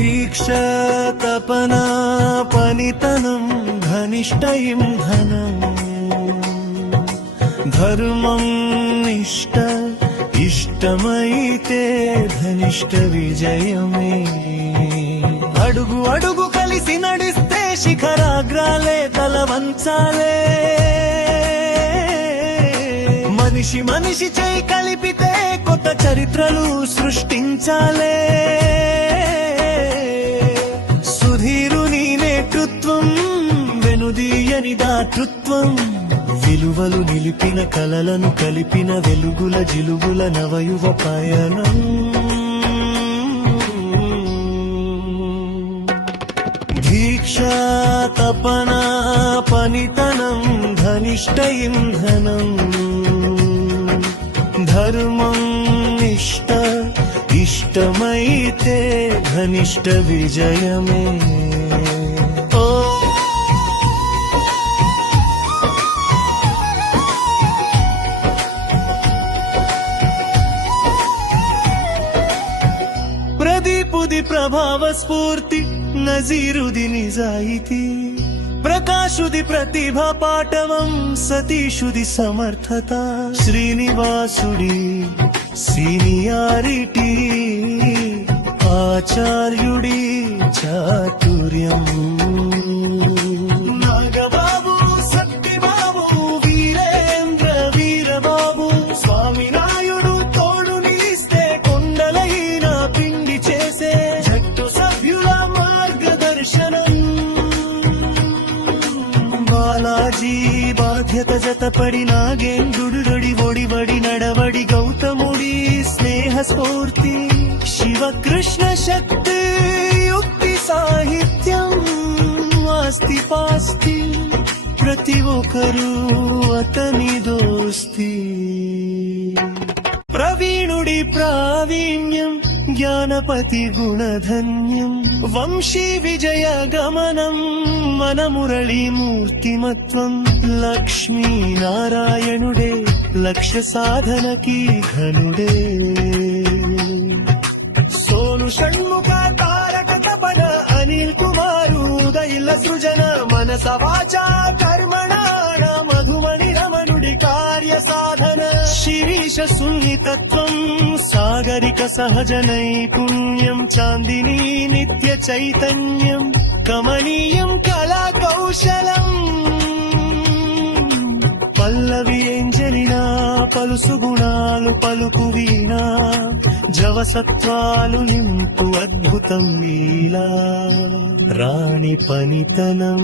దీక్ష తపన పనితనం ఘనిష్ట ఇంధనం ధర్మం నిష్ట ఇష్టమైతే ధనిష్ట విజయమే అడుగు అడుగు కలిసి నడిస్తే శిఖరాగ్రాలే తల వంచాలే మనిషి మనిషి చేయి కలిపితే కొత్త చరిత్రలు సృష్టించాలే సుధీరుని నేతృత్వం వెనుదీయని దాతృత్వం విలువలు నిలిపిన కలలను కలిపిన వెలుగుల జిలుగుల నవయువ పయనం దీక్ష తపన పనితనం ధనిష్ట ఇంధనం ధర్మం నిష్ట ఇష్టమైతే ఘనిష్ట విజయమే ప్రదీపుది ప్రభావ స్ఫూర్తి నజీరుది నిజాయితీ ప్రకాశుది ప్రతిభా పాటవం సతీషుది సమర్థత శ్రీనివాసుడి సీనియారిటీ ఆచార్యుడి చాతుర్యం నాగబాబు సత్యబాబు వీరేంద్ర వీరబాబు స్వామినాయుడు తోడు నిలిస్తే కొండలైన పిండి చేసే జట్టు సభ్యుల మార్గదర్శనం బాలాజీ బాధ్యత జతపడి నాగేంద్రుడి ఒడిబడి నడవడి గౌతముడి స్నేహ స్ఫూర్తి శివకృష్ణ శక్తి యుక్తి సాహిత్యం ఆస్తి పాస్తి ప్రతి ఒక్కరూ అతని దోస్తి ప్రవీణుడి ప్రావీణ్యం జ్ఞానపతి గుణధన్యం వంశీ విజయ గమనం మన మురళీ మూర్తిమత్వం లక్ష్మీ నారాయణుడే లక్ష్య సాధనకి ఘనుడే సోను షణ్ముఖ తారక తపన అనిల్ కుమారు దైల సృజన మనస వాచా కర్మణ మధుమణి రమణుడి కార్య సాధన శిరీష సున్నితత్వం సాగరిక సహజ నైపుణ్యం చాందిని నిత్య చైతన్యం కమనీయం కళా కౌశలం పల్లవి ఏంజలినా పలుసు గుణాలు పలుకు వీణా జవసత్వాలు నింపు అద్భుతం లీలా రాణి పనితనం